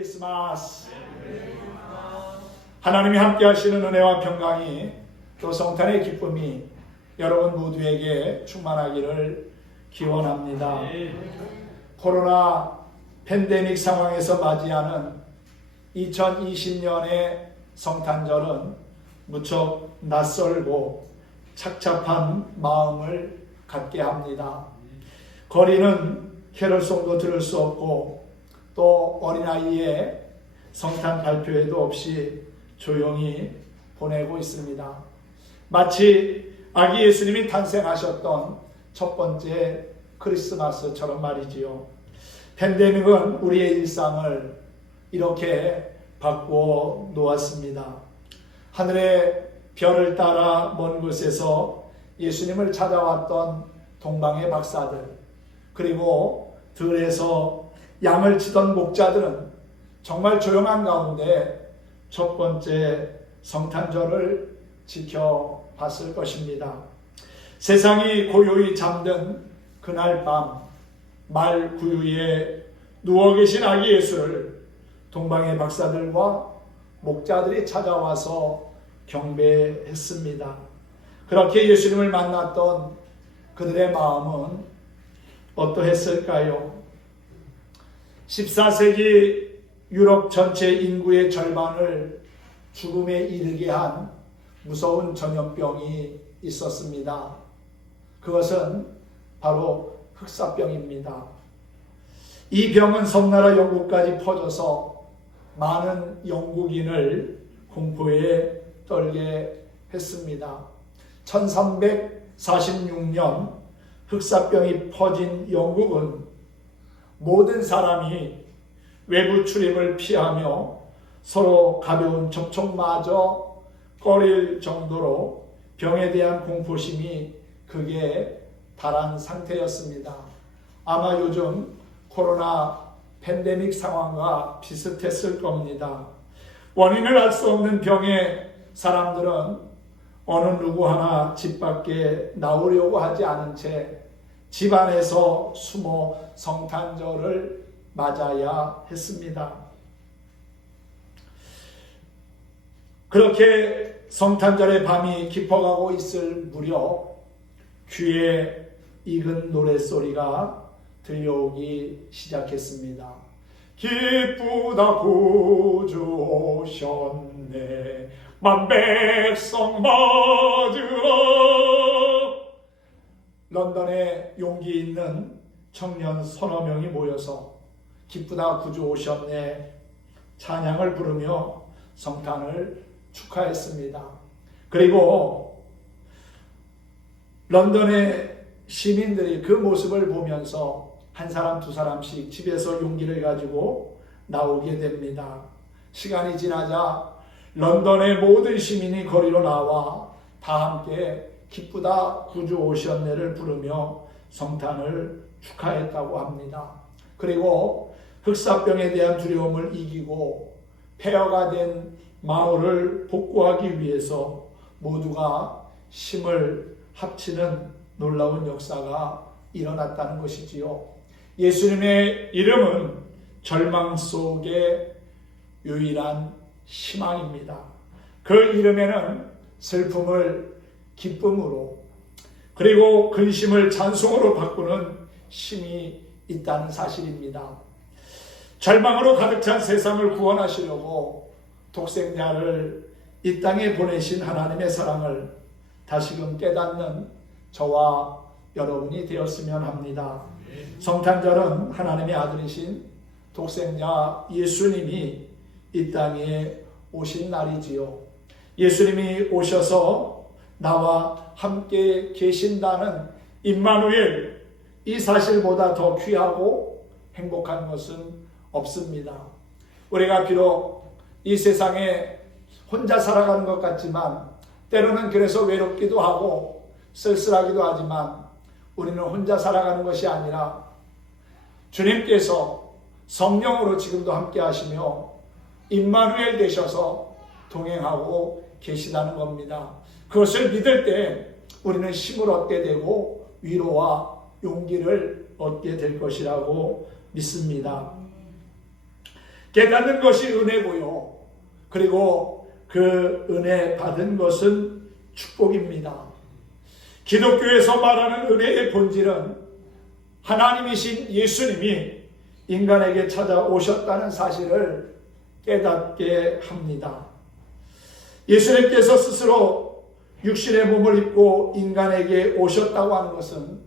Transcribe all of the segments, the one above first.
크리스마스. 하나님이 함께 하시는 은혜와 평강이 또 성탄의 기쁨이 여러분 모두에게 충만하기를 기원합니다. 코로나 팬데믹 상황에서 맞이하는 2020년의 성탄절은 무척 낯설고 착잡한 마음을 갖게 합니다. 거리는 캐럴송도 들을 수 없고 또 어린아이의 성탄 발표회도 없이 조용히 보내고 있습니다. 마치 아기 예수님이 탄생하셨던 첫 번째 크리스마스처럼 말이지요. 팬데믹은 우리의 일상을 이렇게 바꾸어 놓았습니다. 하늘의 별을 따라 먼 곳에서 예수님을 찾아왔던 동방의 박사들, 그리고 들에서 양을 치던 목자들은 정말 조용한 가운데 첫 번째 성탄절을 지켜봤을 것입니다. 세상이 고요히 잠든 그날 밤, 말 구유에 누워 계신 아기 예수를 동방의 박사들과 목자들이 찾아와서 경배했습니다. 그렇게 예수님을 만났던 그들의 마음은 어떠했을까요? 14세기 유럽 전체 인구의 절반을 죽음에 이르게 한 무서운 전염병이 있었습니다. 그것은 바로 흑사병입니다. 이 병은 섬나라 영국까지 퍼져서 많은 영국인을 공포에 떨게 했습니다. 1346년 흑사병이 퍼진 영국은 모든 사람이 외부 출입을 피하며 서로 가벼운 접촉마저 꺼릴 정도로 병에 대한 공포심이 극에 달한 상태였습니다. 아마 요즘 코로나 팬데믹 상황과 비슷했을 겁니다. 원인을 알 수 없는 병에 사람들은 어느 누구 하나 집 밖에 나오려고 하지 않은 채 집 안에서 숨어 성탄절을 맞아야 했습니다. 그렇게 성탄절의 밤이 깊어가고 있을 무렵 귀에 익은 노랫소리가 들려오기 시작했습니다. 기쁘다 구주 오셨네 만백성 맞으라. 런던에 용기 있는 청년 서너 명이 모여서 기쁘다 구주 오셨네 찬양을 부르며 성탄을 축하했습니다. 그리고 런던의 시민들이 그 모습을 보면서 한 사람 두 사람씩 집에서 용기를 가지고 나오게 됩니다. 시간이 지나자 런던의 모든 시민이 거리로 나와 다 함께 기쁘다 구주 오셨네를 부르며 성탄을 축하했다고 합니다. 그리고 흑사병에 대한 두려움을 이기고 폐허가 된 마을을 복구하기 위해서 모두가 힘을 합치는 놀라운 역사가 일어났다는 것이지요. 예수님의 이름은 절망 속의 유일한 희망입니다. 그 이름에는 슬픔을 기쁨으로 그리고 근심을 찬송으로 바꾸는 힘이 있다는 사실입니다. 절망으로 가득 찬 세상을 구원하시려고 독생자를 이 땅에 보내신 하나님의 사랑을 다시금 깨닫는 저와 여러분이 되었으면 합니다. 성탄절은 하나님의 아들이신 독생자 예수님이 이 땅에 오신 날이지요. 예수님이 오셔서 나와 함께 계신다는 임마누엘, 이 사실보다 더 귀하고 행복한 것은 없습니다. 우리가 비록 이 세상에 혼자 살아가는 것 같지만 때로는 그래서 외롭기도 하고 쓸쓸하기도 하지만 우리는 혼자 살아가는 것이 아니라 주님께서 성령으로 지금도 함께 하시며 임마누엘 되셔서 동행하고 계시다는 겁니다. 그것을 믿을 때 우리는 힘을 얻게 되고 위로와 용기를 얻게 될 것이라고 믿습니다. 깨닫는 것이 은혜고요. 그리고 그 은혜 받은 것은 축복입니다. 기독교에서 말하는 은혜의 본질은 하나님이신 예수님이 인간에게 찾아오셨다는 사실을 깨닫게 합니다. 예수님께서 스스로 육신의 몸을 입고 인간에게 오셨다고 하는 것은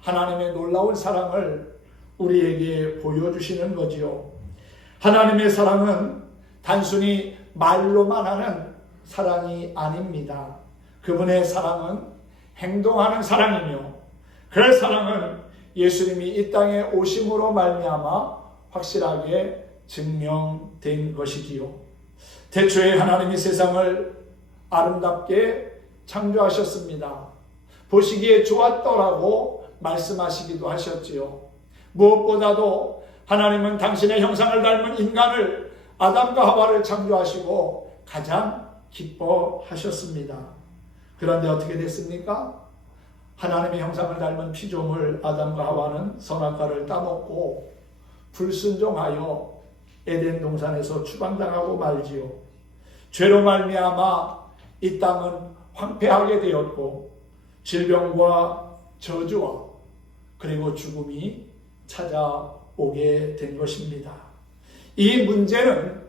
하나님의 놀라운 사랑을 우리에게 보여주시는 거지요. 하나님의 사랑은 단순히 말로만 하는 사랑이 아닙니다. 그분의 사랑은 행동하는 사랑이며 그 사랑은 예수님이 이 땅에 오심으로 말미암아 확실하게 증명된 것이지요. 태초에 하나님이 세상을 아름답게 창조하셨습니다. 보시기에 좋았더라고 말씀하시기도 하셨지요. 무엇보다도 하나님은 당신의 형상을 닮은 인간을 아담과 하와를 창조하시고 가장 기뻐하셨습니다. 그런데 어떻게 됐습니까? 하나님의 형상을 닮은 피조물 아담과 하와는 선악과를 따먹고 불순종하여 에덴 동산에서 추방당하고 말지요. 죄로 말미암아 이 땅은 황폐하게 되었고 질병과 저주와 그리고 죽음이 찾아오게 된 것입니다. 이 문제는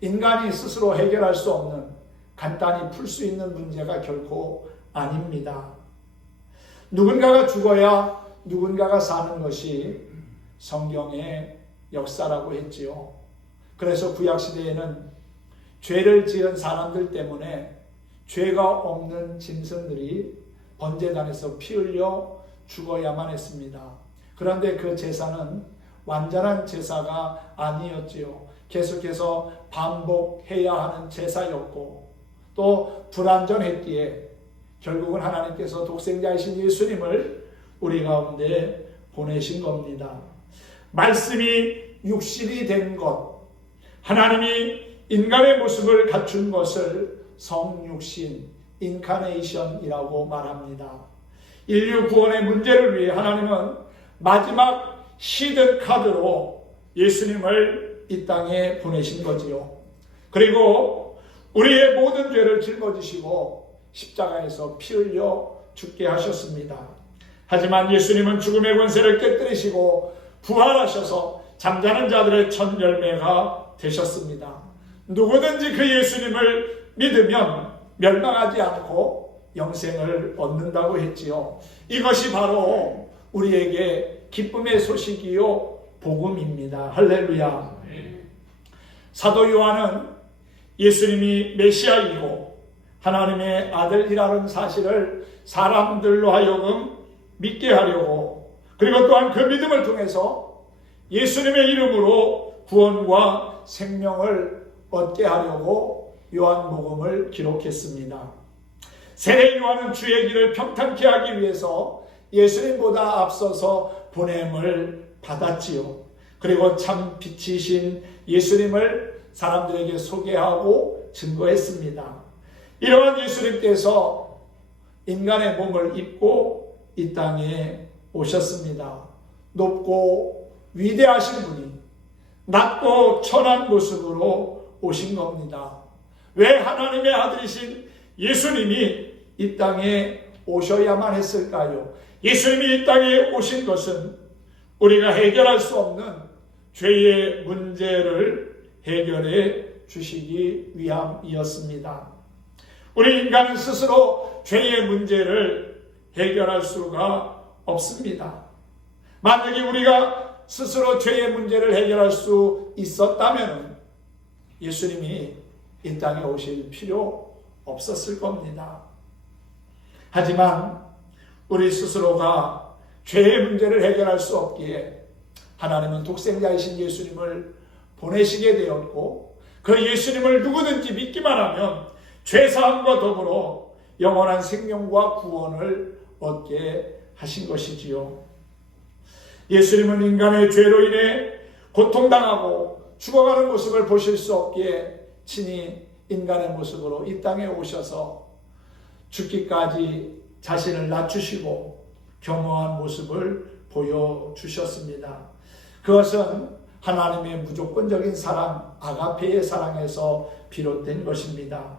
인간이 스스로 해결할 수 없는 간단히 풀 수 있는 문제가 결코 아닙니다. 누군가가 죽어야 누군가가 사는 것이 성경의 역사라고 했지요. 그래서 구약시대에는 죄를 지은 사람들 때문에 죄가 없는 짐승들이 번제단에서 피 흘려 죽어야만 했습니다. 그런데 그 제사는 완전한 제사가 아니었지요. 계속해서 반복해야 하는 제사였고 또 불완전했기에 결국은 하나님께서 독생자이신 예수님을 우리 가운데 보내신 겁니다. 말씀이 육신이 된 것, 하나님이 인간의 모습을 갖춘 것을 성육신, 인카네이션이라고 말합니다. 인류 구원의 문제를 위해 하나님은 마지막 히든 카드로 예수님을 이 땅에 보내신 거지요. 그리고 우리의 모든 죄를 짊어지시고 십자가에서 피 흘려 죽게 하셨습니다. 하지만 예수님은 죽음의 권세를 깨뜨리시고 부활하셔서 잠자는 자들의 첫 열매가 되셨습니다. 누구든지 그 예수님을 믿으면 멸망하지 않고 영생을 얻는다고 했지요. 이것이 바로 우리에게 기쁨의 소식이요 복음입니다. 할렐루야. 사도 요한은 예수님이 메시아이고 하나님의 아들이라는 사실을 사람들로 하여금 믿게 하려고, 그리고 또한 그 믿음을 통해서 예수님의 이름으로 구원과 생명을 얻게 하려고 요한복음을 기록했습니다. 세례 요한은 주의 길을 평탄케 하기 위해서 예수님보다 앞서서 보냄을 받았지요. 그리고 참 빛이신 예수님을 사람들에게 소개하고 증거했습니다. 이러한 예수님께서 인간의 몸을 입고 이 땅에 오셨습니다. 높고 위대하신 분이 낮고 천한 모습으로 오신 겁니다. 왜 하나님의 아들이신 예수님이 이 땅에 오셔야만 했을까요? 예수님이 이 땅에 오신 것은 우리가 해결할 수 없는 죄의 문제를 해결해 주시기 위함이었습니다. 우리 인간은 스스로 죄의 문제를 해결할 수가 없습니다. 만약에 우리가 스스로 죄의 문제를 해결할 수 있었다면 예수님이 이 땅에 오실 필요 없었을 겁니다. 하지만 우리 스스로가 죄의 문제를 해결할 수 없기에 하나님은 독생자이신 예수님을 보내시게 되었고, 그 예수님을 누구든지 믿기만 하면 죄사함과 더불어 영원한 생명과 구원을 얻게 하신 것이지요. 예수님은 인간의 죄로 인해 고통당하고 죽어가는 모습을 보실 수 없기에 친히 인간의 모습으로 이 땅에 오셔서 죽기까지 자신을 낮추시고 겸허한 모습을 보여주셨습니다. 그것은 하나님의 무조건적인 사랑, 아가페의 사랑에서 비롯된 것입니다.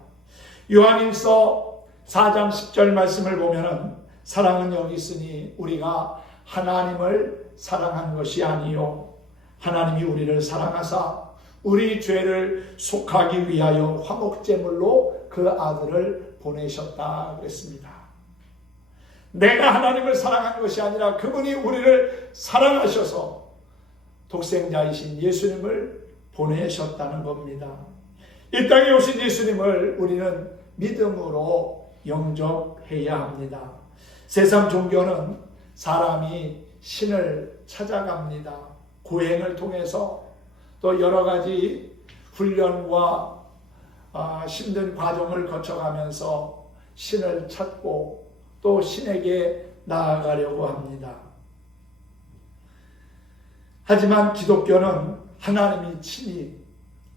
요한일서 4장 10절 말씀을 보면은 사랑은 여기 있으니 우리가 하나님을 사랑한 것이 아니요 하나님이 우리를 사랑하사 우리 죄를 속하기 위하여 화목제물로 그 아들을 보내셨다 그랬습니다. 내가 하나님을 사랑한 것이 아니라 그분이 우리를 사랑하셔서 독생자이신 예수님을 보내셨다는 겁니다. 이 땅에 오신 예수님을 우리는 믿음으로 영접해야 합니다. 세상 종교는 사람이 신을 찾아갑니다. 고행을 통해서 또 여러 가지 훈련과 힘든 과정을 거쳐가면서 신을 찾고 또 신에게 나아가려고 합니다. 하지만 기독교는 하나님이 친히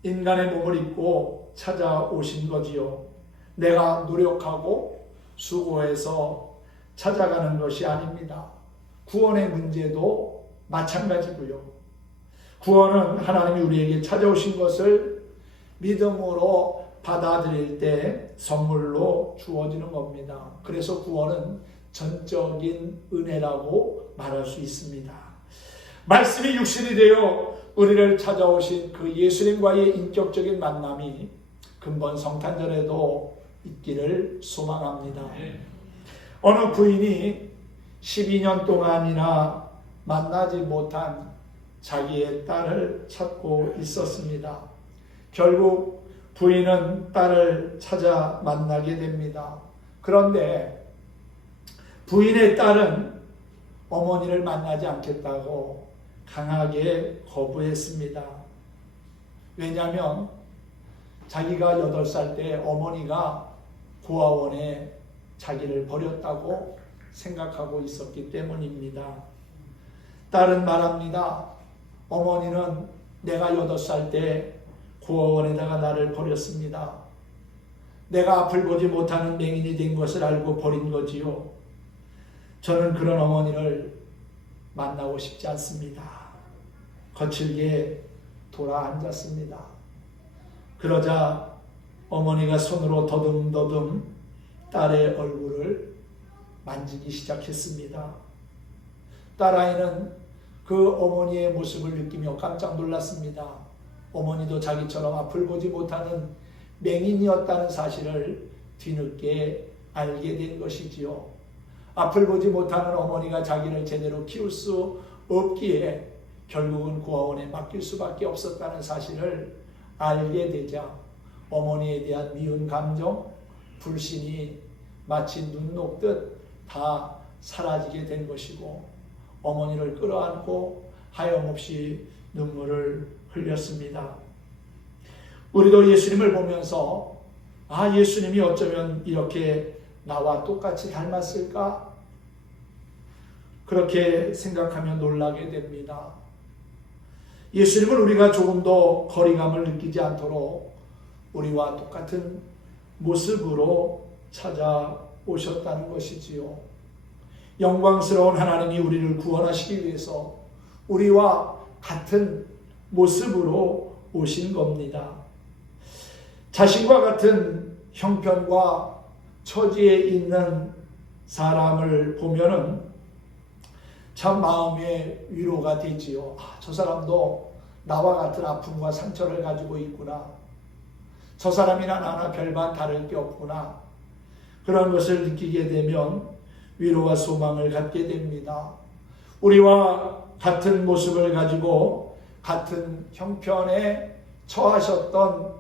인간의 몸을 입고 찾아오신 거지요. 내가 노력하고 수고해서 찾아가는 것이 아닙니다. 구원의 문제도 마찬가지고요. 구원은 하나님이 우리에게 찾아오신 것을 믿음으로 받아들일 때 선물로 주어지는 겁니다. 그래서 구원은 전적인 은혜라고 말할 수 있습니다. 말씀이 육신이 되어 우리를 찾아오신 그 예수님과의 인격적인 만남이 근본 성탄절에도 있기를 소망합니다. 어느 부인이 12년 동안이나 만나지 못한 자기의 딸을 찾고 있었습니다. 결국 부인은 딸을 찾아 만나게 됩니다. 그런데 부인의 딸은 어머니를 만나지 않겠다고 강하게 거부했습니다. 왜냐하면 자기가 8살 때 어머니가 고아원에 자기를 버렸다고 생각하고 있었기 때문입니다. 딸은 말합니다. 어머니는 내가 8살 때 고아원에다가 나를 버렸습니다. 내가 앞을 보지 못하는 맹인이 된 것을 알고 버린 거지요. 저는 그런 어머니를 만나고 싶지 않습니다. 거칠게 돌아앉았습니다. 그러자 어머니가 손으로 더듬더듬 딸의 얼굴을 만지기 시작했습니다. 딸아이는 그 어머니의 모습을 느끼며 깜짝 놀랐습니다. 어머니도 자기처럼 앞을 보지 못하는 맹인이었다는 사실을 뒤늦게 알게 된 것이지요. 앞을 보지 못하는 어머니가 자기를 제대로 키울 수 없기에 결국은 고아원에 맡길 수밖에 없었다는 사실을 알게 되자 어머니에 대한 미운 감정, 불신이 마치 눈 녹듯 다 사라지게 된 것이고 어머니를 끌어안고 하염없이 눈물을 흘렸습니다. 우리도 예수님을 보면서 예수님이 어쩌면 이렇게 나와 똑같이 닮았을까? 그렇게 생각하며 놀라게 됩니다. 예수님은 우리가 조금 더 거리감을 느끼지 않도록 우리와 똑같은 모습으로 찾아오셨다는 것이지요. 영광스러운 하나님이 우리를 구원하시기 위해서 우리와 같은 모습으로 오신 겁니다. 자신과 같은 형편과 처지에 있는 사람을 보면은 참 마음의 위로가 되지요. 저 사람도 나와 같은 아픔과 상처를 가지고 있구나. 저 사람이나 나나 별반 다를 게 없구나. 그런 것을 느끼게 되면 위로와 소망을 갖게 됩니다. 우리와 같은 모습을 가지고 같은 형편에 처하셨던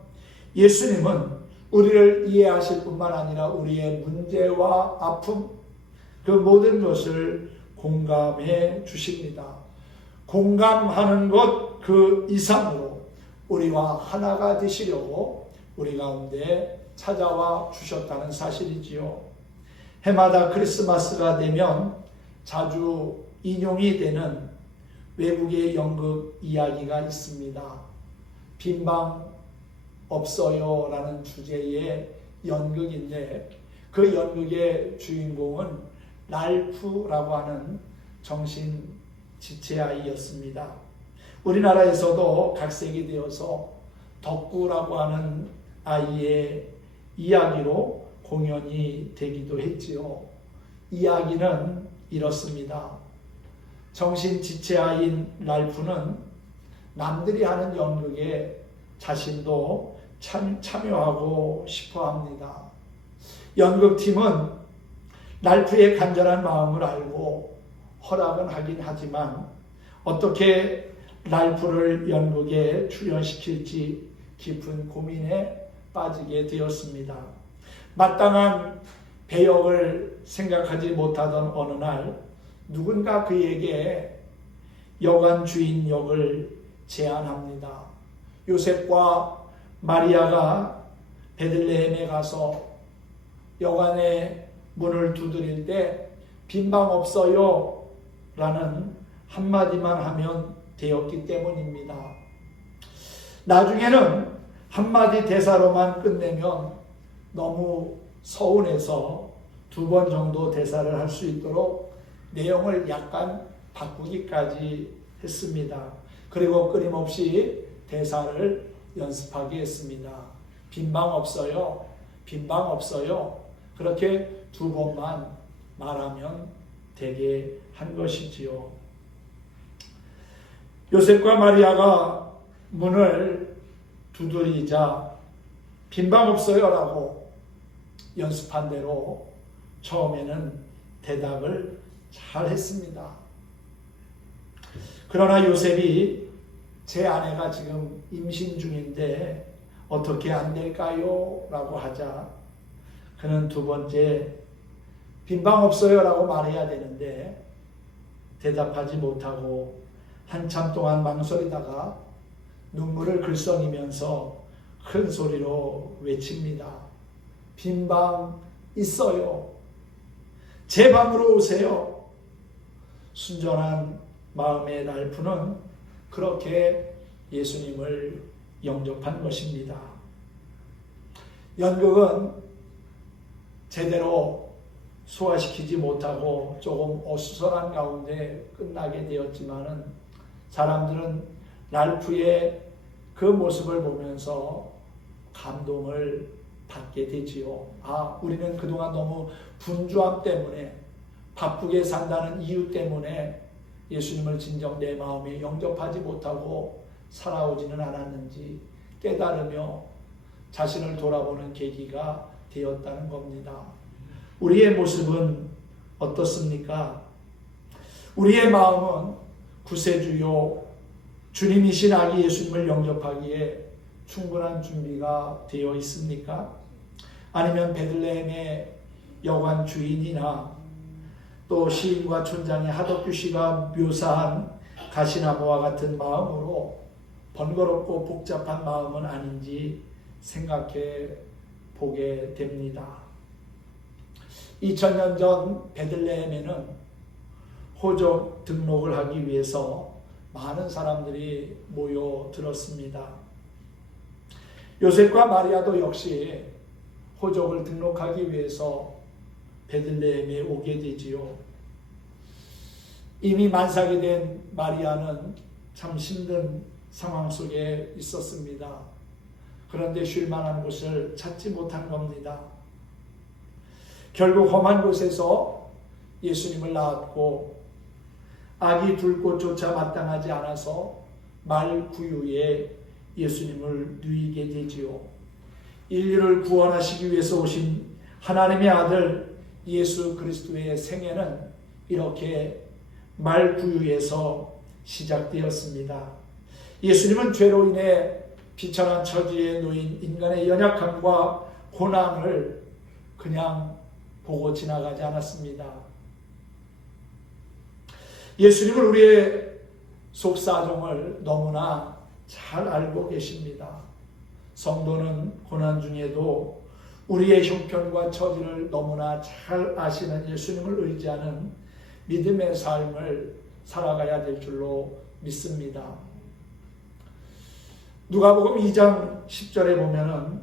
예수님은 우리를 이해하실 뿐만 아니라 우리의 문제와 아픔, 그 모든 것을 공감해 주십니다. 공감하는 것 그 이상으로 우리와 하나가 되시려고 우리 가운데 찾아와 주셨다는 사실이지요. 해마다 크리스마스가 되면 자주 인용이 되는 외국의 연극 이야기가 있습니다. 빈방 없어요 라는 주제의 연극인데 그 연극의 주인공은 랄프라고 하는 정신지체아이였습니다. 우리나라에서도 각색이 되어서 덕구라고 하는 아이의 이야기로 공연이 되기도 했지요. 이야기는 이렇습니다. 정신지체아인 랄프는 남들이 하는 연극에 자신도 참여하고 싶어 합니다. 연극팀은 랄프의 간절한 마음을 알고 허락은 하긴 하지만 어떻게 랄프를 연극에 출연시킬지 깊은 고민에 빠지게 되었습니다. 마땅한 배역을 생각하지 못하던 어느 날 누군가 그에게 여관 주인 역을 제안합니다. 요셉과 마리아가 베들레헴에 가서 여관의 문을 두드릴 때 빈방 없어요 라는 한마디만 하면 되었기 때문입니다. 나중에는 한마디 대사로만 끝내면 너무 서운해서 2번 정도 대사를 할 수 있도록 내용을 약간 바꾸기까지 했습니다. 그리고 끊임없이 대사를 연습하게 했습니다. 빈방 없어요. 빈방 없어요. 그렇게 2번만 말하면 되게 한 것이지요. 요셉과 마리아가 문을 두드리자 빈방 없어요 라고 연습한 대로 처음에는 대답을 잘 했습니다. 그러나 요셉이 제 아내가 지금 임신 중인데 어떻게 안 될까요? 라고 하자 그는 2번째 빈방 없어요 라고 말해야 되는데 대답하지 못하고 한참 동안 망설이다가 눈물을 글썽이면서 큰 소리로 외칩니다. 빈방 있어요. 제 방으로 오세요. 순전한 마음의 랄프는 그렇게 예수님을 영접한 것입니다. 연극은 제대로 소화시키지 못하고 조금 어수선한 가운데 끝나게 되었지만은 사람들은 랄프의 그 모습을 보면서 감동을 받게 되지요. 우리는 그동안 너무 분주함 때문에 바쁘게 산다는 이유 때문에 예수님을 진정 내 마음에 영접하지 못하고 살아오지는 않았는지 깨달으며 자신을 돌아보는 계기가 되었다는 겁니다. 우리의 모습은 어떻습니까? 우리의 마음은 구세주요 주님이신 아기 예수님을 영접하기에 충분한 준비가 되어 있습니까? 아니면 베들레헴의 여관 주인이나 또 시인과 촌장의 하덕규 씨가 묘사한 가시나무와 같은 마음으로 번거롭고 복잡한 마음은 아닌지 생각해 보게 됩니다. 2000년 전 베들레헴에는 호적 등록을 하기 위해서 많은 사람들이 모여들었습니다. 요셉과 마리아도 역시 호적을 등록하기 위해서 베들레헴에 오게 되지요. 이미 만삭이 된 마리아는 참 힘든 상황 속에 있었습니다. 그런데 쉴 만한 곳을 찾지 못한 겁니다. 결국 험한 곳에서 예수님을 낳았고 아기 둘 곳조차 마땅하지 않아서 말 구유에 예수님을 누이게 되지요. 인류를 구원하시기 위해서 오신 하나님의 아들 예수 그리스도의 생애는 이렇게 말 구유에서 시작되었습니다. 예수님은 죄로 인해 비천한 처지에 놓인 인간의 연약함과 고난을 그냥 보고 지나가지 않았습니다. 예수님은 우리의 속사정을 너무나 잘 알고 계십니다. 성도는 고난 중에도 우리의 형편과 처지를 너무나 잘 아시는 예수님을 의지하는 믿음의 삶을 살아가야 될 줄로 믿습니다. 누가복음 2장 10절에 보면은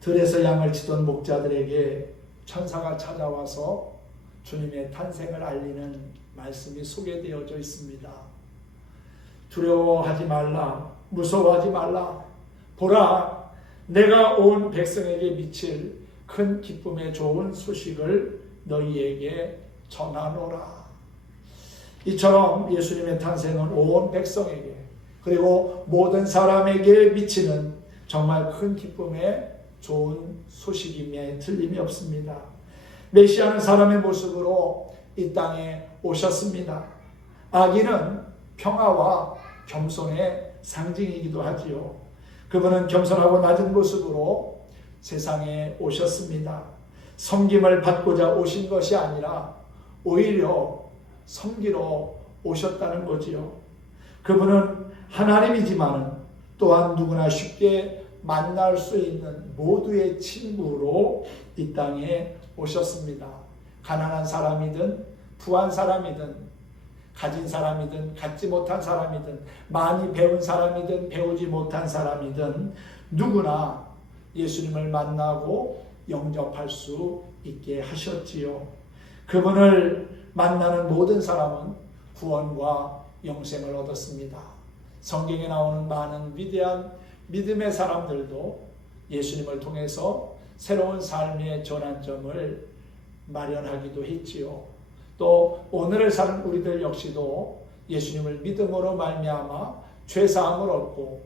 들에서 양을 치던 목자들에게 천사가 찾아와서 주님의 탄생을 알리는 말씀이 소개되어져 있습니다. 두려워하지 말라, 무서워하지 말라. 보라, 내가 온 백성에게 미칠 큰 기쁨의 좋은 소식을 너희에게 전하노라. 이처럼 예수님의 탄생은 온 백성에게 그리고 모든 사람에게 미치는 정말 큰 기쁨의 좋은 소식임에 틀림이 없습니다. 메시아는 사람의 모습으로 이 땅에 오셨습니다. 아기는 평화와 겸손의 상징이기도 하지요. 그분은 겸손하고 낮은 모습으로 세상에 오셨습니다. 섬김을 받고자 오신 것이 아니라 오히려 섬기러 오셨다는 거지요. 그분은 하나님이지만 또한 누구나 쉽게 만날 수 있는 모두의 친구로 이 땅에 오셨습니다. 가난한 사람이든 부한 사람이든 가진 사람이든 갖지 못한 사람이든 많이 배운 사람이든 배우지 못한 사람이든 누구나 예수님을 만나고 영접할 수 있게 하셨지요. 그분을 만나는 모든 사람은 구원과 영생을 얻었습니다. 성경에 나오는 많은 위대한 믿음의 사람들도 예수님을 통해서 새로운 삶의 전환점을 마련하기도 했지요. 또 오늘을 사는 우리들 역시도 예수님을 믿음으로 말미암아 죄사함을 얻고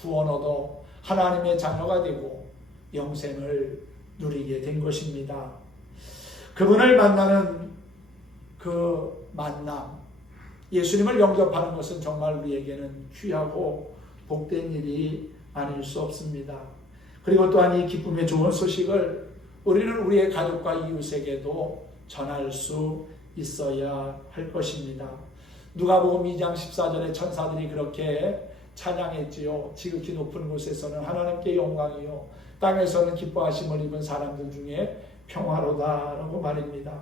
구원 얻어 하나님의 자녀가 되고 영생을 누리게 된 것입니다. 그분을 만나는 그 만남, 예수님을 영접하는 것은 정말 우리에게는 귀하고 복된 일이 아닐 수 없습니다. 그리고 또한 이 기쁨의 좋은 소식을 우리는 우리의 가족과 이웃에게도 전할 수 있어야 할 것입니다. 누가복음 2장 14절에 천사들이 그렇게 찬양했지요. 지극히 높은 곳에서는 하나님께 영광이요 땅에서는 기뻐하심을 입은 사람들 중에 평화로다라고 말입니다.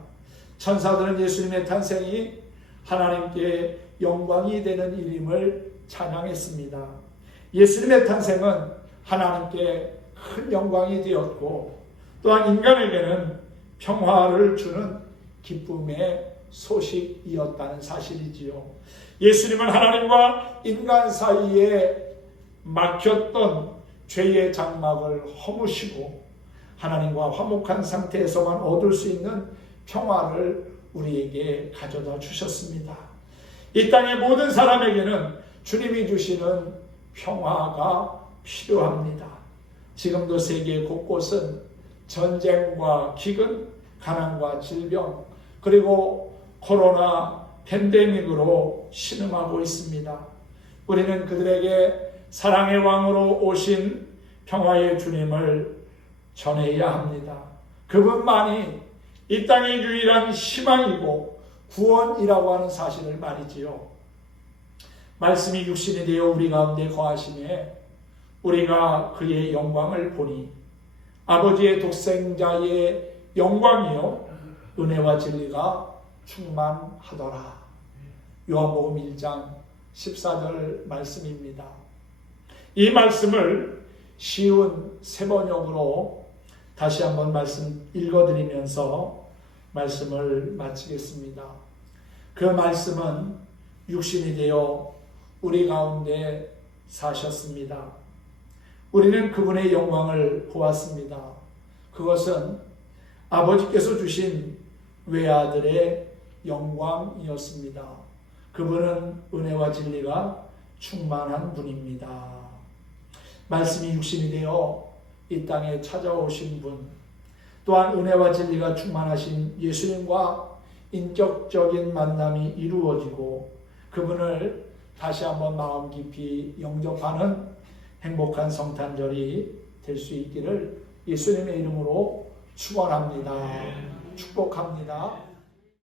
천사들은 예수님의 탄생이 하나님께 영광이 되는 일임을 찬양했습니다. 예수님의 탄생은 하나님께 큰 영광이 되었고 또한 인간에게는 평화를 주는 기쁨의 소식이었다는 사실이지요. 예수님은 하나님과 인간 사이에 막혔던 죄의 장막을 허무시고 하나님과 화목한 상태에서만 얻을 수 있는 평화를 우리에게 가져다 주셨습니다. 이 땅의 모든 사람에게는 주님이 주시는 평화가 필요합니다. 지금도 세계 곳곳은 전쟁과 기근, 가난과 질병, 그리고 코로나 팬데믹으로 신음하고 있습니다. 우리는 그들에게 사랑의 왕으로 오신 평화의 주님을 전해야 합니다. 그분만이 이 땅의 유일한 희망이고 구원이라고 하는 사실을 말이지요. 말씀이 육신이 되어 우리 가운데 거하심에 우리가 그의 영광을 보니 아버지의 독생자의 영광이요 은혜와 진리가 충만하더라. 요한복음 1장 14절 말씀입니다. 이 말씀을 쉬운 세번역으로 다시 한번 말씀 읽어드리면서 말씀을 마치겠습니다. 그 말씀은 육신이 되어 우리 가운데 사셨습니다. 우리는 그분의 영광을 보았습니다. 그것은 아버지께서 주신 외아들의 영광이었습니다. 그분은 은혜와 진리가 충만한 분입니다. 말씀이 육신이 되어 이 땅에 찾아오신 분, 또한 은혜와 진리가 충만하신 예수님과 인격적인 만남이 이루어지고 그분을 다시 한번 마음 깊이 영접하는 행복한 성탄절이 될 수 있기를 예수님의 이름으로 축원합니다. 축복합니다.